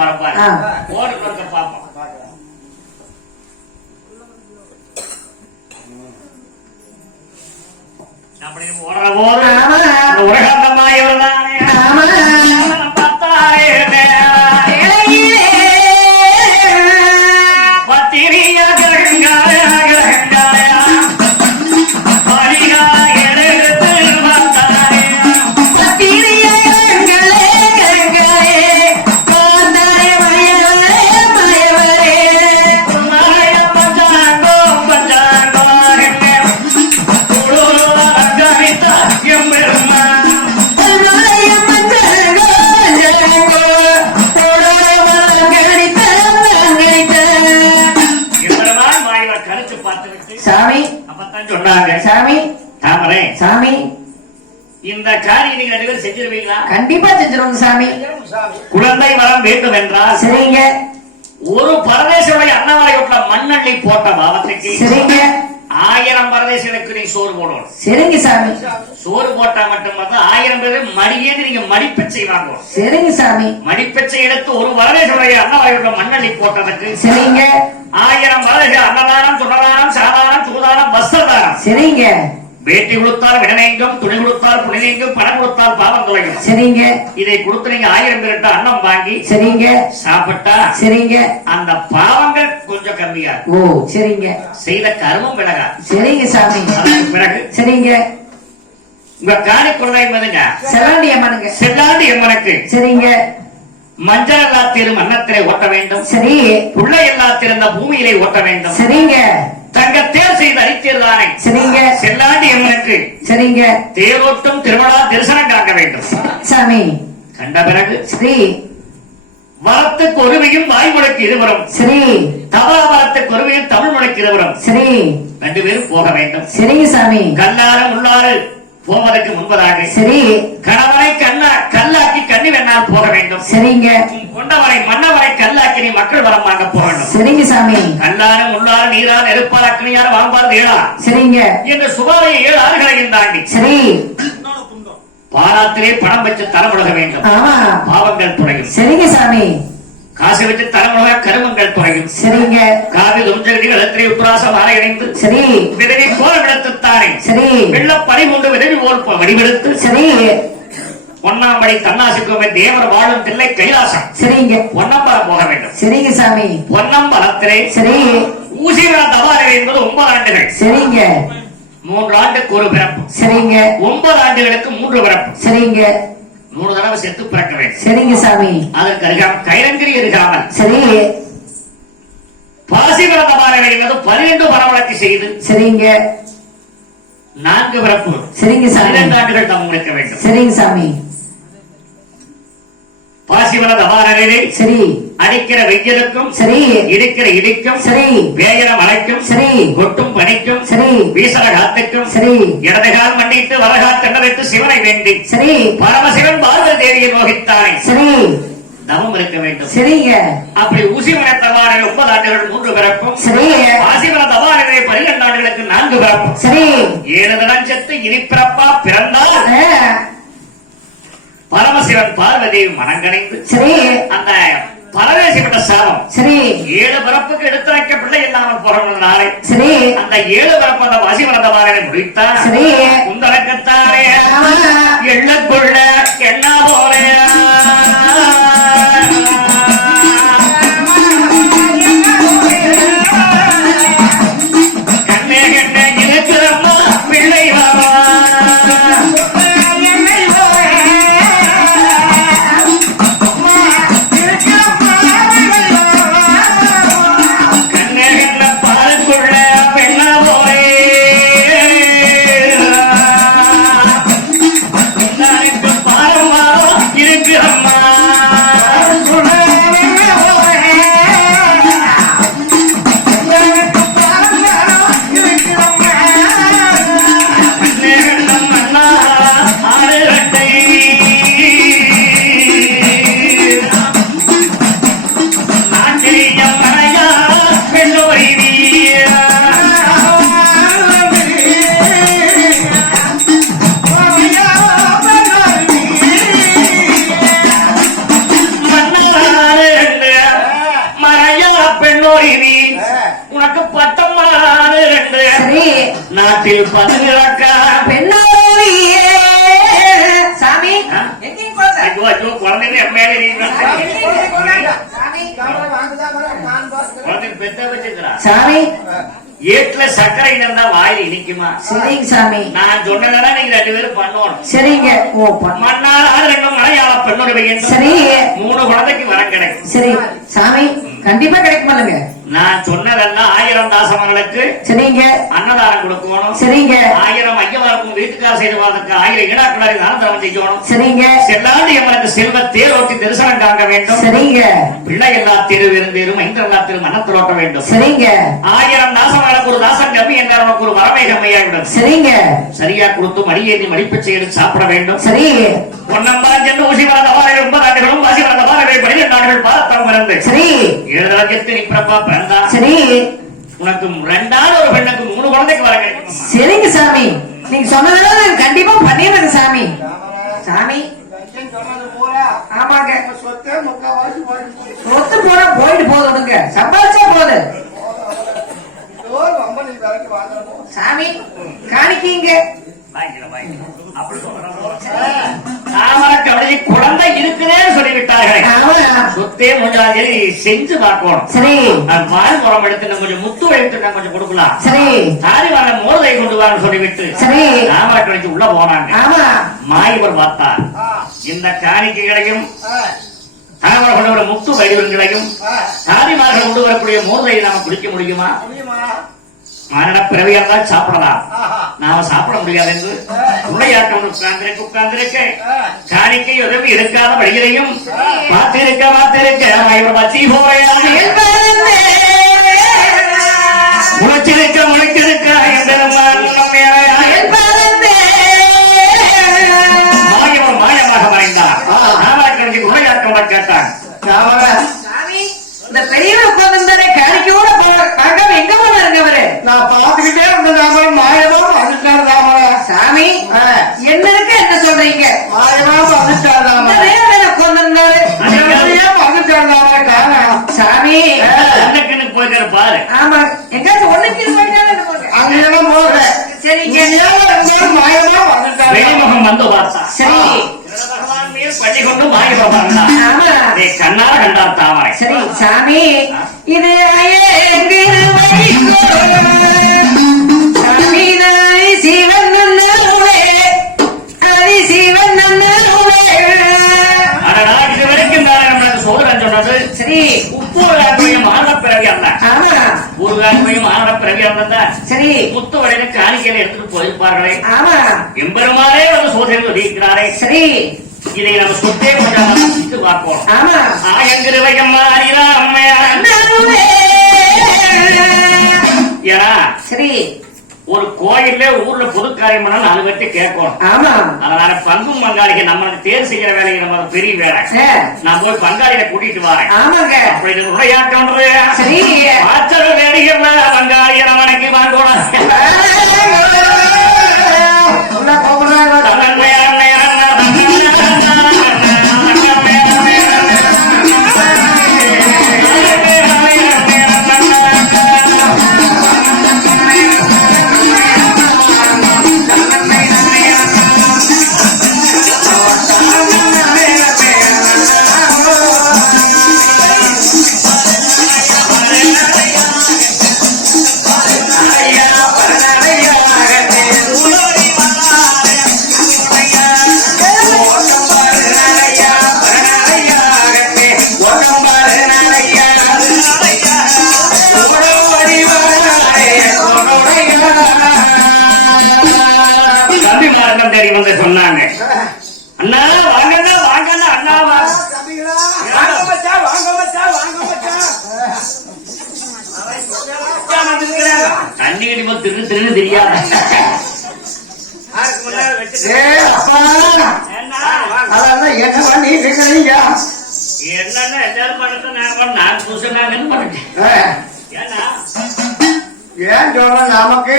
மறப்பாரு. ஓடு கொடுக்க பார்ப்போம். அப்படி ஓடுற போது சரிங்க ஆயிரம் பரதேசனுக்கு நீ சோறு போடணும். சரிங்க சாமி. சோறு போட்டா மட்டும் பார்த்தா ஆயிரம் பேர் மடியேந்து நீங்க மடிப்பச்சை வாங்கணும் சரிங்க சாமி. மடிப்பச்சை எடுத்து ஒரு பரதேசனுடைய அன்னவாயுள்ள மண்ணள்ளி போட்டதுக்கு. சரிங்க ஆயிரம் பரதேச அன்னதானம் துணதானம் சாதானம் சூதானம் வஸ்திரதானம். சரிங்க வேட்டி கொடுத்தால் விடநேங்கும் துணி கொடுத்தால் புனிதேங்கும் பணம் கொடுத்தால் பாவம் தொலையும். சரிங்க. இதை கொடுத்து நீங்க ஆயிரம் பேர்கிட்ட அன்னம் வாங்கி சரிங்க. சாப்பிட்டா சரிங்க. அந்த பாவங்கள் கொஞ்சம் கம்மியா. ஓ சரிங்க. செய்த கர்மம் விலகா. சரிங்க சாமி. பிறகு சரிங்க. உங்க காணி கொள்ளை என்பதுங்க செல்லாண்டி அம்மனுங்க. செல்லாண்டி எம்மனுக்கு சரிங்க. மஞ்சள் எல்லாத்திலும் அன்னத்திலே ஓட்ட வேண்டும். சரி. புள்ளை எல்லாத்திருந்த பூமியிலே ஓட்ட வேண்டும். சரிங்க. தங்க தேர் செய்து அளித்தீர்தானே சரிங்க. செல்லாண்டி எம்மனுக்கு சரிங்க. தேரோட்டும் திருவிழா தரிசனம் காக்க வேண்டும். சாமி. கண்ட பிறகு சரி. வரத்துக்கு ஒருமையும் வாய்மொழிக்கு இருவரும் சரி. தவா வரத்துக்கு ஒருமையும் தமிழ் மொழிக்கு இருவரும் சரி. ரெண்டு பேரும் போக வேண்டும். சரிங்க சாமி. கல்லாறு உள்ளாறு போவதற்கு முன்பதாக சரி. கணவனை கண்ணா கல்லாக்கி கண்ணி வெண்ணால் போக வேண்டும். சரிங்க. கொண்டவரை மன்னவரை நீ மக்கள் வரம் வாங்க போக வேண்டும். சரிங்க சாமி. கல்லாறு உள்ளாறு நீரார் நெருப்பார் அக்னியார் வாம்பார் ஏழா சரிங்க. என்று சுபாரிய ஏழு ஆறுகளையும் தாண்டி. சரி. பாராத்திலே பணம் வச்சு தரமுழக வேண்டும். ஆமா பாவங்கள் துறையும் சரிங்க சாமி. காசு வச்சு தரமுழக கருமங்கள் துறையும் சரிங்க. காவி துஞ்சகடிகள் இடத்திலே உப்புராசம் அறை இணைந்து சரி. விதவி கோலம் எடுத்துத்தானே சரி. வெள்ள பனி கொண்டு விதவி போல் வடிவெடுத்து சரி. ஒன்னாம் படி தன்னாசிக்குமே தேவர் வாழும் தில்லை கைலாசம். சரிங்க. பொன்னம்பலம் போக வேண்டும். சரிங்க சாமி. பொன்னம்பலத்திலே சரி. ஊசிவர தபாரவை என்பது ஒன்பது ஆண்டுகள். சரிங்க. மூன்று ஆண்டுக்கு ஒரு பிறப்பு. சரிங்க. ஒன்பது ஆண்டுகளுக்கு மூன்று பிறப்பு. சரிங்க. மூணு தடவை செத்து பிறக்க வேண்டும். சரிங்க சாமி. அதற்கு அருகாமல் கைரங்கிரி இருக்காமல் சரி. பாசிவர தபாரவை என்பது பன்னிரண்டு பரவழக்கு செய்து சரிங்க. நான்கு பிறப்பு. சரிங்க சாமி. இரண்டு ஆண்டுகள் தம் முடிக்க வேண்டும். சரிங்க சாமி. பாசிவர தபாரவே சரி. அடிக்கிற வெயிலுக்கும் சரி. இடிக்கிற இடிக்கும் சரி. வேகிற மழைக்கும் சரி. கொட்டும் பனிக்கும் சரி. வீசர காத்துக்கும் சரி. இடது கால் மண்டிட்டு தென்னவைத்து சிவனை வேண்டி சரி. பரமசிவன் பார்வதி தேவியை மோகித்தானே. சரி. தவம் இருக்க வேண்டும். சரிங்க. அப்படி ஊசிமன ஆண்டுகள் மூன்று பிறப்பும் பன்னிரண்டு ஆண்டுகளுக்கு நான்கு பிறப்பும். சரி. ஏழு தினம் செத்து இனி பிறப்பா பிறந்தால் பரமசிவன் பார்வதி மனங்கணைந்து சரி. அந்த பரதேசிப்பட்ட சாபம் சரி. ஏழு பிறப்புக்கு எடுத்து வைக்க பிள்ளை இல்லாமல் போறவனாலே சரி. அந்த ஏழு பிறப்பு அந்த வாசிவன தவாரை முடித்தார். சரி. ஆமா. எள்ளுக்குள்ள நாட்டில் பதினிறக்கா பெண்ணோடியே சாமி? எங்கேயும். ஐயோ ஐயோ குழந்தைங்க. சாமி பெத்த ஏட்ல சர்க்கரை இருந்தா வாயில் இனிக்குமா? சரிங்க சாமி. நான் சொன்னதெல்லாம் நீங்க ரெண்டு பேரும் பண்ணணும். சரிங்க. ஓ மண்ணால ரெண்டு மலையாள பெண்ணோட வைக்கணும் சரி மூணு குழந்தைக்கு வரம் கிடைக்கும். சரி சாமி. கண்டிப்பா கிடைக்குமாலுங்க நான் சொன்னதெல்லாம் ஆயிரம் தாசமங்களுக்கு சரிங்க. அன்னதானம் கொடுக்கணும். சரிங்க. ஆயிரம் ஐயவாருக்கும் வீட்டுக்கார செய்து வாழ்க்கை ஆயிரம் ஈடாக்களாரி தானம் செய்யணும். சரிங்க. செல்லாண்டு எவனுக்கு செல்வ தேரோட்டி தரிசனம் காக்க வேண்டும். சரிங்க. பிள்ளை எல்லா திரு விருந்தேரும் ஐந்து எல்லா திரு மனத்திரோட்ட வேண்டும். சரிங்க. ஆயிரம் தாசமங்களுக்கு ஒரு தாசம் கம்மி என்றால் உனக்கு ஒரு வரவை கம்மியாகிவிடும் சரிங்க. சரியா கொடுத்து மடியேறி மடிப்பு செய்து சாப்பிட வேண்டும். சரி. பொன்னம்பான் சென்று ஊசி வளர்ந்த பாறை வாசி பாறை ஆண்டுகள் பாதத்தம் மறந்து சரி ஏழு லட்சத்து நீ பிறப்பா பிறந்தா? சரி. உனக்கு ரெண்டாவது ஒரு பெண்ணுக்கு மூணு குழந்தைக்கு வர கிடைக்கும்? சரிங்க சாமி. நீங்க சொன்னதெல்லாம் கண்டிப்பா பண்ணிடுறேன் சாமி. சாமி. ஆமாங்க. சொத்து போனா போயிட்டு போதும் விடுங்க சம்பாதிச்சா போது சாமி காணிக்கீங்க. அப்படி சொல்றோம். கவலை குழந்தை இருக்குதேன்னு சொல்லிவிட்டார்களே. சொத்தே முடிஞ்சாலும் சரி செஞ்சு பார்க்கணும். சரி. பால் முறம் எடுத்து நம்ம கொஞ்சம் முத்து எடுத்து நம்ம கொஞ்சம் கொடுக்கலாம். சரி. தாரி வர மோதை கொண்டு வான்னு சொல்லிவிட்டு சரி. தாமரை கழிச்சு உள்ள போனாங்க. ஆமா. மாயவர் பார்த்தா இந்த காணிக்கை கிடைக்கும் தாமரை கொண்டு வர முத்து வடிவங்களையும் தாரிமார்கள் கொண்டு வரக்கூடிய மோதையை நாம குடிக்க முடியுமா? மரண பிறவியால் சாப்பிடலாம். நாம சாப்பிட முடியாது என்று உண்மையாட்டம் உட்கார்ந்திருக்க உட்கார்ந்திருக்க. காணிக்கை உதவி எடுக்காத வழிகளையும் பார்த்திருக்க பார்த்திருக்க. வச்சி போறையாக முளைச்சிருக்க முளைச்சிருக்க நம்மையாய் பிறவி அல்ல. சரி. முத்து வடையில காணிக்கையில எடுத்துட்டு போயிருப்பார்களே. ஆமா. எம்பெருமானே வந்து சோதனை சரி. இதை நம்ம சொத்தே கொஞ்சம் பார்ப்போம். அம்மையா நன்னூலே. ஏன்னா சரி. ஒரு கோயில்ல ஊர்ல பொது காரியம் பண்ணா நாலு பேர்ட்ட கேட்கணும். அதனால பங்கும் பங்காளிக்கு நம்மளுக்கு தேர் செய்யற வேலையை நம்ம பெரிய வேலை. நான் போய் பங்காளியை கூட்டிட்டு வரேன். ஆமாங்க. அப்படி ஆச்சர வேடிக்கை பங்காளிய ரமணைக்கு வாங்கணும். திரு திரு தெரியாத. என்னவா நீ கேக்குறீங்க என்னன்னா எல்லாரும் பண்ணது நான் பண்ண நான் புதுசு நான் என்ன பண்ணிட்டேன்? ஏன் சொல்ற நமக்கு?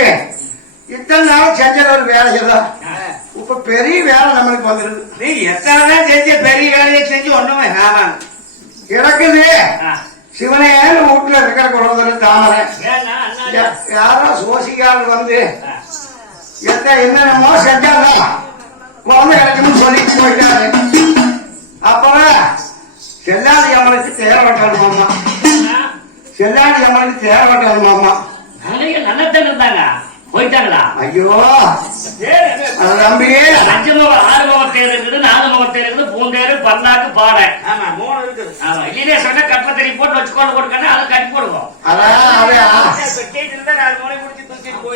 இத்தனை நாள் செஞ்ச ஒரு வேலை தான் இப்ப பெரிய வேலை நம்மளுக்கு வந்துருது. நீ எத்தனை தான் செஞ்ச பெரிய வேலையை செஞ்சு ஒண்ணுமே ஆமா கிடக்குது சிவனையேன்னு வீட்டுல இருக்கிற குழந்தை தாமரை. யாரோ சோசிக்கால் வந்து. எத்த என்னென்னமோ செஞ்சாங்க. குழந்தை கிடைக்கும்னு சொல்லிட்டு போயிட்டாரு. அப்புறம் செல்லாதி அம்மனுக்கு தேர் வெட்டணுமாமா அண்ணா, செல்லாதி அம்மனுக்கு தேர் வெட்டணுமாமா நாளைக்கு நல்லதான் இருந்தாங்க போயிட்டாங்களா? ஐயோ. அது அது நம்பியே அஞ்சு முகம் ஆறு முகம் தேர் இருக்குது நாலு முகம் தேர் இருக்குது பூந்தேரு பல்லாக்கு பாறை. ஆமா மூணு இருக்குது. ஆமா இல்லையே சொன்னா கட்டை தெரி போட்டு வச்சுக்கொண்டு கொடுக்கணும் அதை கட்டி போடுவோம். அது கேட்டு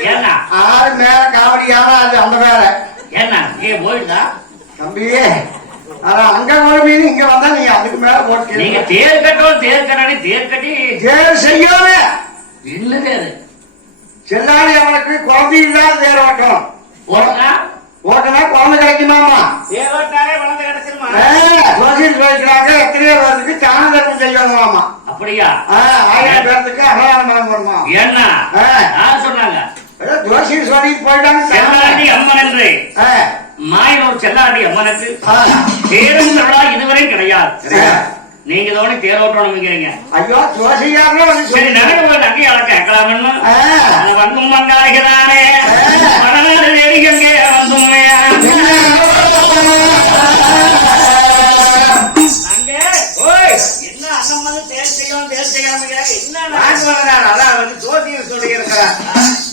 ஏன்னா? ஆறு மேல காவடி யாரா அது அந்த மேல. ஏன்னா ஏன் போயிடுதா தம்பி அதான் அங்க ஒரு மீன் இங்க வந்தா நீ அதுக்கு மேல போட்டு நீங்க. தேர் கட்டணும் தேர் கட்டணி தேர் கட்டி தேர் செய்யாம இல்ல தேர் செல்லாடி அவனுக்கு குழந்தை இல்லாத ஓட்டணும் போடுறா ஓட்டனா குழந்தை கிடைக்குமாமா? சோசியல் வைக்கிறாங்க எத்தனையோ பேருக்கு தான தர்மம் செய்யணுமாமா. அப்படியா? ஆயிரம் பண்ண போடுமா ஏன்னா ஆ. யார் சொன்னாங்க? ஜோசியர் சொல்லிட்டு போயிட்டாங்க செல்லாண்டி அம்மன் என்று. மாயனூர் செல்லாண்டி அம்மனுக்கு. திருவிழா இதுவரை கிடையாது. நீங்க தோணி தேரோட்டணுங்கிறீங்க ஐயோ ஜோசியார்னு வந்து சரி நகை போய் நகை அளக்க வந்தும் வந்தும் என்ன வந்து செய்யணும் அதான் வந்து ஜோதியர் சொல்லி இருக்கிறார்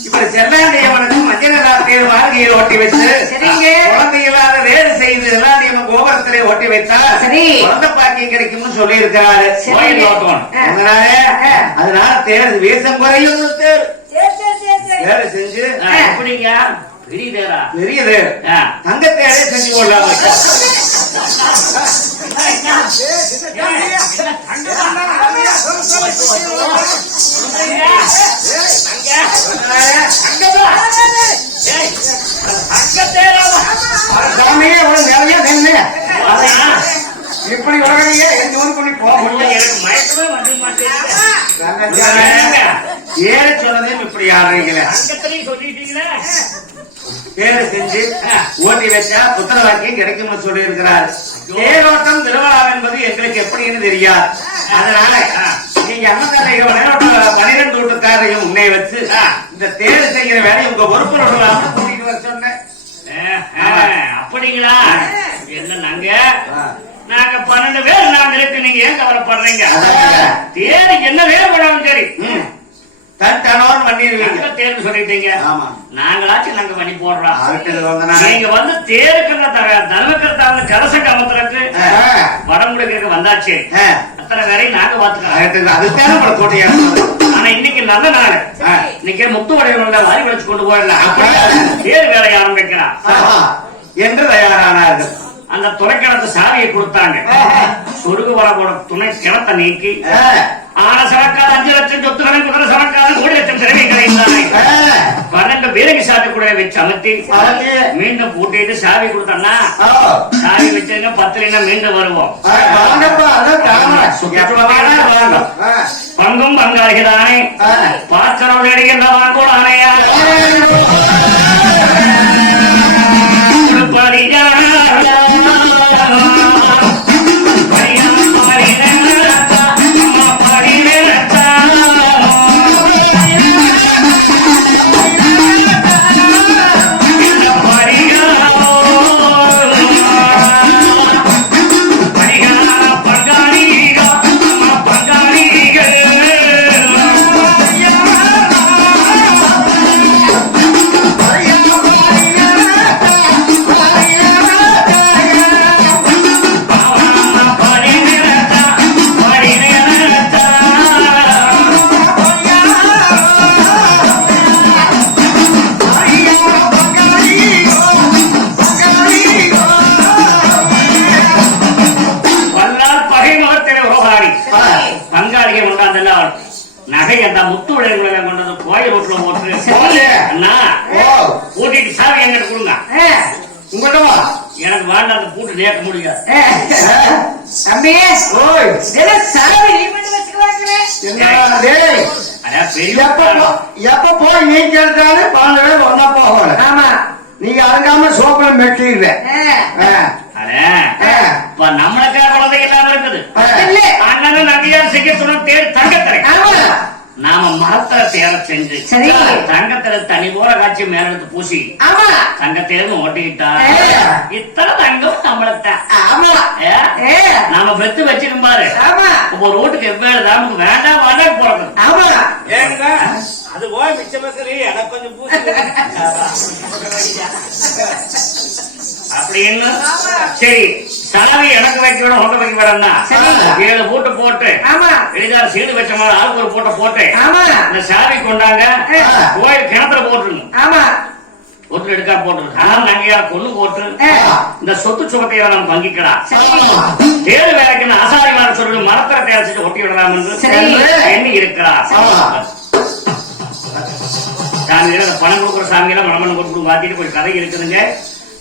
இப்ப செல்லாண்டியவனுக்கு மஞ்சள் ராத்திரியில் வாழ்க்கையில் ஒட்டி வச்சு சரிங்க. குழந்தை இல்லாத வேறு செய்து எல்லாத்தையும் கோபுரத்திலே ஒட்டி வைத்தால் சரி. குழந்தை பாக்கியம் கிடைக்கும்னு சொல்லி இருக்கிறாரு. கோயில். அதனால. அதனால தேர் வீசம் குறையும் தேர். தேர் செஞ்சு ஆ, எப்படிங்க பெரிய தேரா பெரிய தேர். தங்க தேரே செஞ்சு கொள்ளாம? இப்படி உலகையே எங்க ஊருக்கு பண்ணி போக எனக்கு மயக்கமே வந்து மாட்டேங்குது. ஏற சொன்னதையும் இப்படி அங்கத்திலையும் சொல்லிட்டீங்களே. தேர் செஞ்சு ஓட்டி வச்சா புத்திர வாக்கியம் கிடைக்கும்னு சொல்லி இருக்கிறார் தேரோட்டம் திருவிழா என்பது எங்களுக்கு எப்படின்னு தெரியாது. அதனால நீங்க அண்ணன் பன்னிரெண்டு வீட்டுக்காரையும் உன்னை வச்சு இந்த தேர் செய்கிற வேலையை உங்க பொறுப்பு கூட்டிட்டு வர சொன்னேன். அப்படிங்களா? என்ன நாங்க? நாங்க பன்னெண்டு பேர் நாங்க இருக்கு நீங்க ஏன் கவலைப்படுறீங்க? தேடி என்ன வேலை பண்ணாலும் சரி ம். தன் தனோன்னு பண்ணிடுவீங்க நாங்க தேர்வு சொல்லிட்டீங்க. ஆமா. நாங்களாச்சும் நாங்க பண்ணி போடுறோம் நீங்க வந்து தேருக்குள்ள தர தர்மக்கர்த்தாங்க கலச காமத்திற்கு ஆ, வடமுடிக்கு வந்தாச்சு. அத்தனை பேரையும் நாங்க அதுதானே போட்டியா ஆனா இன்னைக்கு நல்ல நாள். இன்னைக்கு முத்து வடையில வாரி வச்சு கொண்டு போயிடலாம். அப்படியா? தேர் வேலையை ஆரம்பிக்கிறான். என்று தயாரானார்கள். அந்த துணைக்கிணத்து சாவியை கொடுத்தாங்க. சொருகு வரவோட துணை கிணத்தை நீக்கி ஆன சரக்காத அஞ்சு லட்சம் சொத்துக்களை குதிரை சரக்காத மூணு லட்சம் சிறுமிகளை இருந்தாங்க ஆ. பன்னெண்டு பேருக்கு சாத்து கூட வச்சு அமர்த்தி. மீண்டும் பூட்டிட்டு சாவி கொடுத்தோம்னா. சாவி வச்சுங்க பத்திரினா மீண்டும் வருவோம். பங்கும் பங்காளிகளானே. பாத்திரம் நடிகின்ற வாங்கோட ஆணையா பெரிய எப்ப போய் நீ கேட்டாலும் பன்னெண்டு பேர் ஒன்னா போகல ஆமா. நீங்க அழுகாம சோப்புல மெட்டிடுவ ஆ. அட, இப்ப நம்மளுக்கா குழந்தை இல்லாம இருக்குது ஆ. இல்ல அண்ணனும் நகையார் செய்ய சொன்ன தேர் தங்க மரத்துல தேர செஞ்சு சரி. தங்கத்துல தனி போல காட்சி மேல எடுத்து பூசி ஆமா. தங்கத்திலிருந்து ஓட்டிக்கிட்டா. இத்தனை தங்கம் நம்மளத்தான் நாம பெத்து வச்சிருக்கும் பாரு. ஆமா. ஒரு வீட்டுக்கு எவ்வேறு நமக்கு வேண்டாம் வேண்டாம் போறது ஆமா. ஏங்க அது போய் மிச்ச மசரி எனக்கு கொஞ்சம் பூசி அப்படின்னு சரி சாவி எனக்கு வைக்க உங்க சரி. ஏழு பூட்டு போட்டு ஆமா. எளிதார சீடு வச்ச மாதிரி ஆளுக்கு ஒரு பூட்டை போட்டு ஆமா. அந்த சாவி கொண்டாங்க. கோயில் கிணத்துல போட்டுருங்க ஆமா. ஒருத்தர் எடுக்கா போட்டுருக்கு ஆனா நங்கையா கொண்டு போட்டு. இந்த சொத்து சுகத்தையை நாம் பங்கிக்கலாம் தேடு வேலைக்கு ஆசாரி மாற சொல்லி மரத்துல தேர்ச்சிட்டு ஒட்டி விடலாம் என்று. எண்ணி இருக்கிறார் சாமியில இந்த பணம் கொடுக்குற சாமியில மணமன் கொடுத்து மாத்திட்டு போய் கதை இருக்குதுங்க.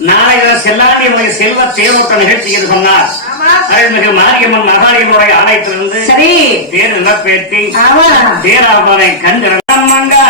நாளை தினம் செல்லாண்டியனுடைய செல்வ தேரோட்ட நிகழ்ச்சி என்று சொன்னார். அருள்மிகு மாரியம்மன் மகாரியனுடைய ஆலயத்திலிருந்து தேர் நிலப்பேட்டி தேராபனை கண்டிரமங்கா